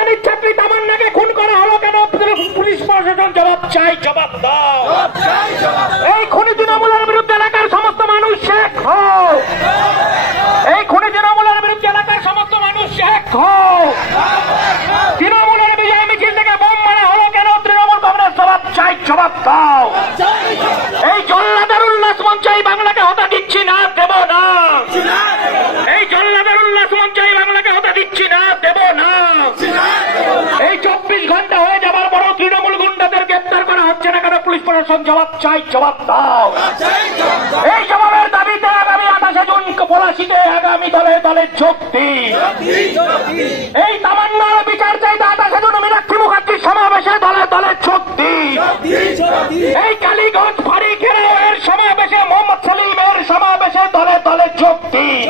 শ্রেণীর ছাত্রী তামান্নাকে খুন করা হলো কেন? পুলিশ প্রশাসন জবাব চাই, জবাব দাও। এই খুনি তৃণমূলের বিরুদ্ধে এলাকার সমস্ত মানুষ শেখ হও। এই খুনি তৃণমূলের বিরুদ্ধে এলাকার সমস্ত মানুষ শেখ হও। তৃণমূলের বিজয় মিছিল থেকে বোম মারা হলো কেন? তৃণমূল কংগ্রেস জবাব চাই, জবাব দাও। এই জল্লাদের উল্লাস মঞ্চে এই বাংলাকে হতা দিচ্ছি না, দেব না। এই জল্লাদের উল্লাস মঞ্চে এই বাংলাকে হতা দিচ্ছি না, দেব না। এই 24 ঘন্টা হয়ে যাবার পরও তৃণমূল গুন্ডাদের গ্রেপ্তার করা হচ্ছে না কেন? পুলিশ প্রশাসন জবাব চাই, জবাব দাও। এই জবাবের দাবিতে আগামী 28 জুন পলাশীতে আগামী দলে দলে যোগ দিন। এই তামান্নার বিচার চাইতে 28 জুন মীনাক্ষী মুখার্জির সমাবেশে দলে দলে যোগ দিন। এই কালীগঞ্জ ফাঁড়ি ঘেরাও এর সমাবেশে মোহাম্মদ সালিমের সমাবেশে দলে দলে যোগ দিন।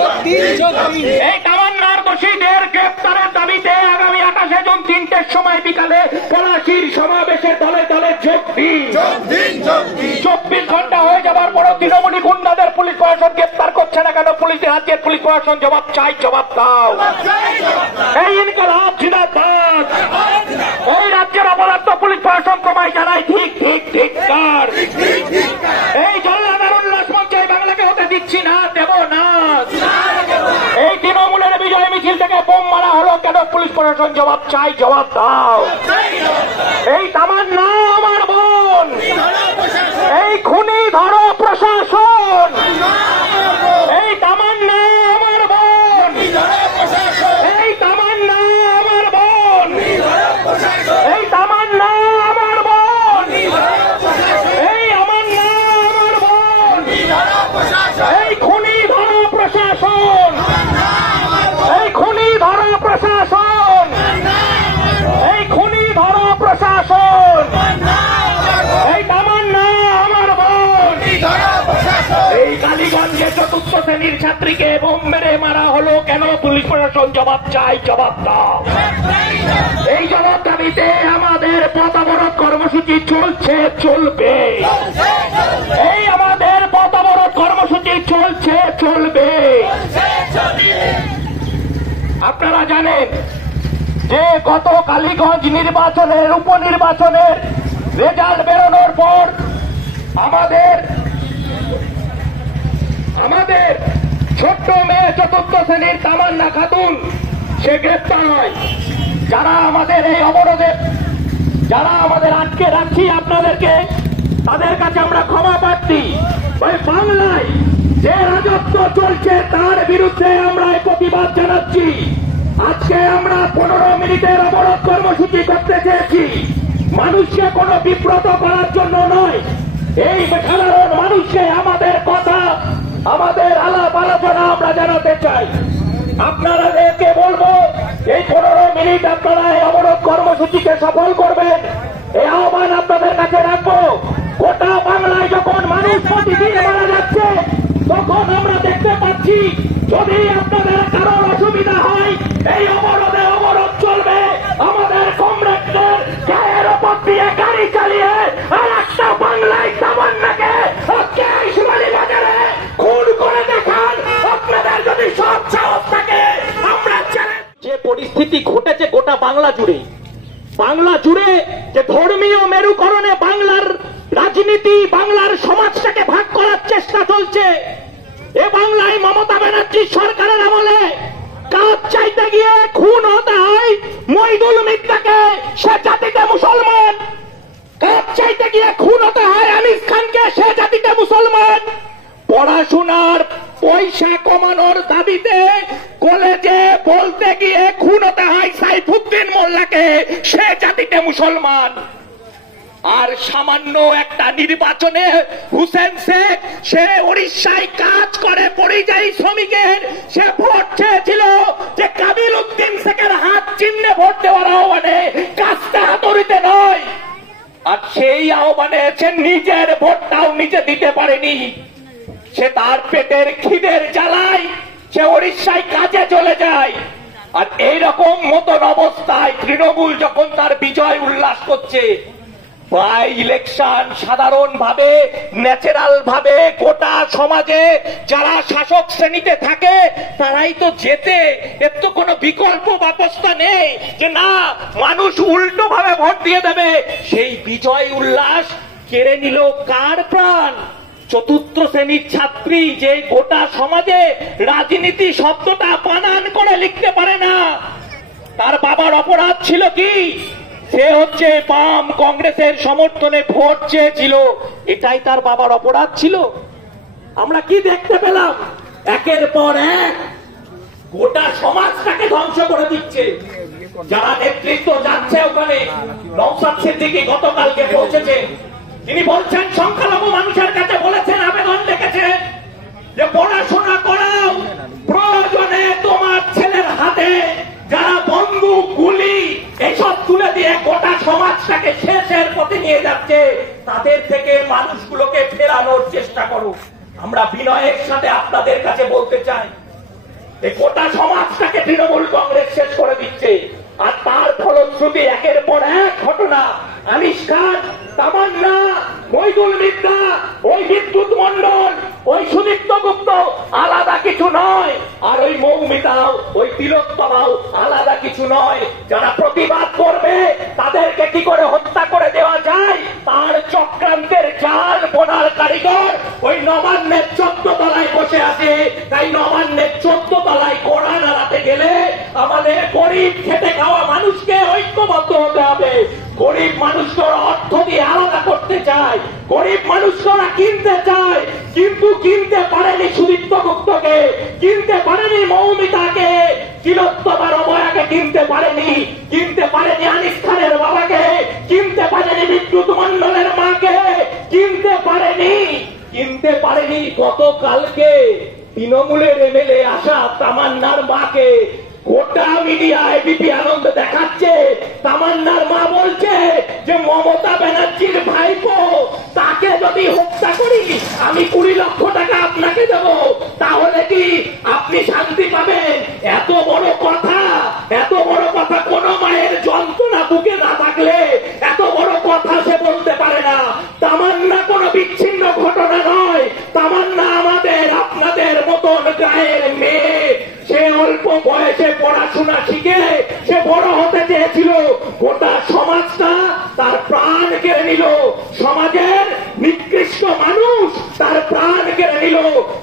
এই তামান্নার দোষীদের গ্রেপ্তারের দাবিতে আগামী 28 জুন 3টের সময় বিকালে পলাশীর সমাবেশে দলে দলে যোগ দিন। 24 ঘন্টা হয়ে যাবার পরও তৃণমূলী গুন্ডাদের পুলিশ প্রশাসন গ্রেপ্তার করছে না কেন? রাজ্যের পুলিশ প্রশাসন জবাব চাই, জবাব দাও। এই ইনকলাব জিন্দাবাদ। এই রাজ্যের অপরাধ পুলিশ প্রশাসন তোমায় জানাই ঠিক ঠিক ধিক্কার। এই জল্লাদের উল্লাস মঞ্চে বাংলাকে হতে দিচ্ছি না, দেব না। এই তৃণমূলের বিজয় মিছিল থেকে বোম মারা হলো কেন? পুলিশ প্রশাসন জবাব চাই, জবাব দাও। এই তামান্না আমার বোন, এই খুনি ধরো প্রশাসন। এই তামান্না আমার বোন, এই তামান্না আমার বোন, এই তামান্না আমার বোন, এই আমান্না আমার বোন। এই খুনি ধরো প্রশাসন, এই খুনি ধরো প্রশাসন, এই খুনি ধরো প্রশাসন। এই তামান্না আমার বোন। এই কালীগঞ্জে 4র্থ শ্রেণীর ছাত্রীকে বোম মেরে মারা হলো কেন? পুলিশ প্রশাসন জবাব চাই, জবাব দাও। এই জবাব দাবিতে আমাদের পথ অবরোধ কর্মসূচি চলছে, চলবে। এই আমাদের পথ অবরোধ কর্মসূচি চলছে, চলবে। আপনারা জানেন যে গত কালীগঞ্জ নির্বাচনের উপনির্বাচনের রেজাল্ট বেরোনোর পর আমাদের ছোট্ট মেয়ে 4র্থ শ্রেণীর তামান্না খাতুন সে গ্রেপ্তার হয়। যারা আমাদের এই অবরোধে যারা আমাদের আটকে রাখছি আপনাদেরকে, তাদের কাছে আমরা ক্ষমা প্রার্থী। ওই বাংলায় যে রাজত্ব চলছে তার বিরুদ্ধে আমরা প্রতিবাদ জানাচ্ছি। আজকে আমরা 15 মিনিটের অবরোধ কর্মসূচি করতে চেয়েছি। মানুষকে কোনো বিব্রত করার জন্য নয়, এই সাধারণ মানুষকে আমাদের কথা, আমাদের আলাপ আলোচনা আমরা জানাতে চাই। আপনাদেরকে বলবো এই 15 মিনিট আপনারা এই অবরোধ কর্মসূচিকে সফল করবেন, এই আহ্বান আপনাদের কাছে রাখবো। গোটা বাংলায় যখন মানুষ প্রতিদিন মারা যাচ্ছে, তখন আমরা দেখতে পাচ্ছি যদি আপনাদের কারোর অসুবিধা হয় এই অবরোধে অবরোধ চলবে। আমাদের কমরেডদের গায়ের ওপর দিয়ে গাড়ি চালিয়ে আর একটা বাংলায় তামান্নাকে বাজারে খুন করে দেখান। আপনাদের যদি সব সাহস থাকে আমরা যে পরিস্থিতি ঘটেছে গোটা বাংলা জুড়ে যে ধর্মীয় মেরুকরণে বাংলার রাজনীতি, বাংলার সমাজটাকে ভাগ করার চেষ্টা চলছে। এ বাংলায় মমতা ব্যানার্জির সরকারের আমলে কাজ চাইতে গিয়ে খুন হতে হয় মইদুল মিত্তাকে, সে জাতিতে মুসলমান। কাজ চাইতে গিয়ে খুন হতে হয় আনিস খানকে, সে জাতিতে মুসলমান। পড়াশোনার পয়সা কমানোর দাবিতে কলেজে বলতে গিয়ে খুন হতে হয় সাইফুদ্দিন মোল্লাকে, সে জাতিতে মুসলমান। আর সামান্য একটা নির্বাচনে হুসেন শেখ, সে উড়িষ্যায় কাজ করে পরিযায়ী শ্রমিকের, সে ভোট চেয়েছিল যে কাবিল উদ্দিন শেখের হাত চিহ্নে ভোট দেওয়ার আহ্বানে, কাজটা হাতুড়িতে নয়। আর সেই আহ্বানে সে নিজের ভোটটাও নিজে দিতে পারেনি। সে তার পেটের খিদের জ্বালায় সে উড়িষ্যায় কাজে চলে যায়। আর এইরকম মতন অবস্থায় তৃণমূল যখন তার বিজয় উল্লাস করছে, বাই ইলেকশন সাধারণভাবে ন্যাচারাল ভাবে গোটা সমাজে যারা শাসক শ্রেণীতে থাকে তারাই তো জেতে, এর তো কোনো বিকল্প ব্যবস্থা নেই যে না মানুষ উল্টো ভাবে ভোট দিয়ে দেবে। সেই বিজয় উল্লাস কেড়ে নিল কার প্রাণ? চতুর্থ শ্রেণীর ছাত্রী যে গোটা সমাজে রাজনীতি শব্দটা বানান করে লিখতে পারে না। তার বাবার অপরাধ ছিল কি? সে হচ্ছে বাম কংগ্রেসের সমর্থনে ভোট চেয়েছিল, এটাই তার বাবার অপরাধ ছিল। আমরা কি দেখতে পেলাম? একের পর এক গোটা সমাজটাকে ধ্বংস করে দিচ্ছে। যারা নেতৃত্ব যাচ্ছে ওখানে, নওশাদ সিদ্দিকী গতকালকে পৌঁছেছে, তিনি বলছেন সংখ্যালঘু মানুষের কাছে বলেছেন, আবেদন ডেকেছেন যে পড়াশোনা করাও, প্রয়োজনে তোমার ছেলের হাতে যারা বন্দুক গুলি এসব তুলে দিয়ে গোটা সমাজটাকে শেষের পথে নিয়ে যাচ্ছে তাদের থেকে মানুষগুলোকে ফেরানোর চেষ্টা করো। আমরা বিনয়ের সাথে আপনাদের কাছে বলতে চাই, এই গোটা সমাজটাকে তৃণমূল কংগ্রেস শেষ করে দিচ্ছে। আর তার ফলশ্রুতি একের পর এক ঘটনা, আনিস খান, তামান্না, মইদুল মিত্রা, ওই বিদ্যুৎ মন্ডল, ওই সুদীপ্ত গুপ্ত আলাদা কিছু নয়, আর ওই মৌমিতাও, ওই তিলোত্তমাও আলাদা কিছু নয়। যারা প্রতিবাদ করবে তাদেরকে কি করে হত্যা করে দেওয়া যায় তার চক্রান্তের জাল বোনার কারিগর ওই নবান্নের 14 তলায় বসে আছে। তাই নবান্নের 14 তলায় কোড়া নাড়াতে গেলে আমাদের গরিব খেটে খাওয়া মানুষকে ঐক্যবদ্ধ হতে হবে। গরিব মানুষরা অর্থ দিয়ে আলাদা করতে চায়, গরিব মানুষরা কিনতে চায়, কিন্তু কিনতে পারেনি সুদীপ্ত গুপ্তকে, কিনতে পারেনি মৌমিতাকে, তিলোত্তমার অভয়াকে কিনতে পারেনি, কিনতে পারেনি আনিস খানের বাবাকে, কিনতে পারেনি বিদ্যুৎ মন্ডলের মাকে, কিনতে পারেনি গতকালকে তৃণমূলের এমএলএ আসা তামান্নার মাকে। গোটা মিডিয়ায় এবিপি আনন্দ দেখাচ্ছে, তামান্নার মা বলছে যে মমতা ব্যানার্জির ভাইপো, তাকে যদি হত্যা করি আমি 20 লক্ষ টাকা আপনাকে দেব, তাহলে কি আপনি শান্তি পাবেন? এত বড় কথা, এত বড় কথা কোন মায়ের যন্ত্রণা বুকে না থাকলে এত বড় কথা সে বলতে পারে না। তামান্না কোনো বিচ্ছিন্ন ঘটনা নয়, তামান্না আমাদের আপনাদের মতন গায়ের মেয়ে। সে অল্প বয়সে পড়াশোনা শিখে সে বড় হতে চেয়েছিল, গোটা সমাজটা তার প্রাণ কেড়ে নিল, সমাজের নিকৃষ্ট মানুষ তার প্রাণ কেড়ে নিল।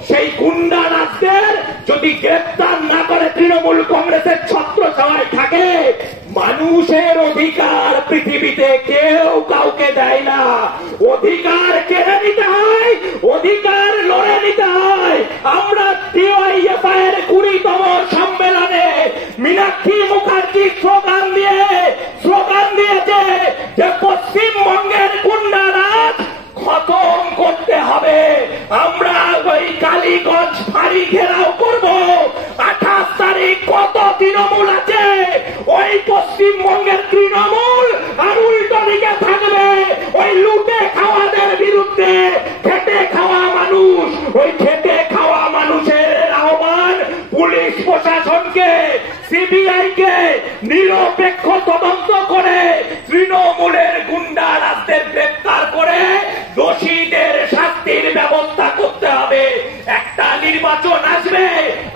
সেই গুন্ডা রাজদের যদি গ্রেপ্তার না করে তৃণমূল কংগ্রেসের ছত্রছায়ায় থাকে, মানুষের অধিকার পৃথিবীতে কেউ কাউকে দেয় না। অধিকার কেড়ে নিতে হয়, অধিকার লড়ে নিতে হয়। আমরা ডিওয়াইএফআই এর 20তম সম্মেলনে মীনাক্ষী মুখার্জি স্লোগান দিয়েছে যে পশ্চিমবঙ্গের গুন্ডারাজ খতম করতে হবে। আমরা ওই কালীগঞ্জ ফাঁড়ি ঘেরাও করব। 28 তারিখ কত তৃণমূল আছে, ওই পশ্চিমবঙ্গের তৃণমূল আর উল্টো দিকে থাকবে ওই লুটে খাওয়াদের বিরুদ্ধে। খেটে খাওয়া মানুষ, ওই খেটে খাওয়া মানুষের আহ্বান পুলিশ প্রশাসনকে, সিবিআইকে নিরপেক্ষ তদন্ত করে তৃণমূলের গুন্ডা রাজদের গ্রেপ্তার করে দোষীদের শাস্তির ব্যবস্থা করতে হবে। একটা নির্বাচন আসবে,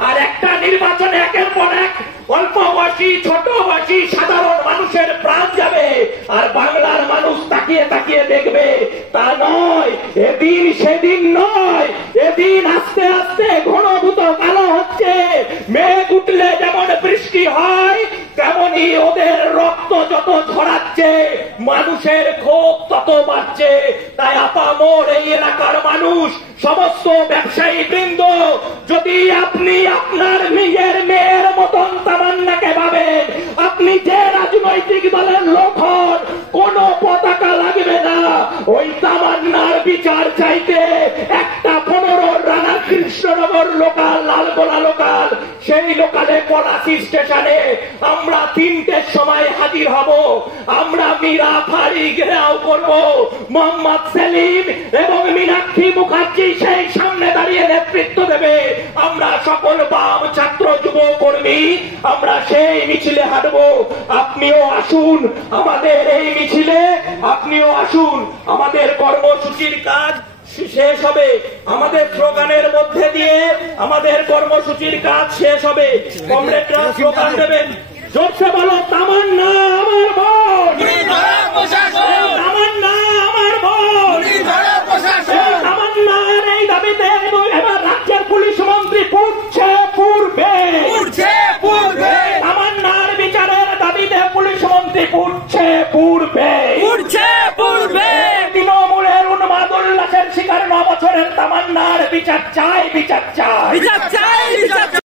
আর একটা নির্বাচনে একের পর এক অল্প বয়সী, ছোট বয়সী সাধারণ মানুষের প্রাণ যাবে, আর বাংলার মানুষ তাকিয়ে তাকিয়ে দেখবে। তা নয়, এদিন সেদিন নয়, এদিন আস্তে আস্তে ঘনীভূত কালো হচ্ছে। মেঘ উঠলে যেমন বৃষ্টি হয়, তেমনি ওদের রক্ত যত ঝরাচ্ছে মানুষের ক্ষোভ তত বাড়ছে। তাই আপামর এই এলাকার মানুষ, সমস্ত ব্যবসায়ী বৃন্দ, যদি আপনি আপনার নিজের মেয়ের মতন তামান্নাকে ভাবেন, আপনি যে রাজনৈতিক দলের লোক হন, কোন পতাকা লাগবে না। ওই তামান্নার বিচার চাইতে একটা 15 রানা কৃষ্ণনগর লোকাল, লালগোলা লোকাল, সেই লোকালে পলাশী স্টেশনে আমরা 3টের সময় হাজির হব। আমরা মীরা ফাঁড়ি ঘেরাও করবো। মোহাম্মদ সেলিম এবং মীনাক্ষী মুখার্জি সেই সামনে দাঁড়িয়ে নেতৃত্ব দেবে। আমরা সকল বাম ছাত্র যুব কর্মী আমরা সেই মিছিলে হাঁটবো। আপনিও আসুন আমাদের এই মিছিলে, আপনিও আসুন। আমাদের কর্মসূচির কাজ শেষ হবে, আমাদের স্লোগানের মধ্যে দিয়ে আমাদের কর্মসূচির কাজ শেষ হবে। কমরেডরা স্লোগান দেবেন, জোরসে বলো তামান্না আমার বোন, তামান্না আমার বোন, তামান্নার এই দাবিতে এবার রাজ্যের পুলিশ মন্ত্রী পুড়ছে পূর্বে, তামান্নার বিচারের দাবিতে পুলিশ মন্ত্রী পুড়ছে পূর্বে, তৃণমূলের উন্মাদ উল্লাসের শিকার 9 বছরের তামান্নার বিচার চাই, বিচার চাই,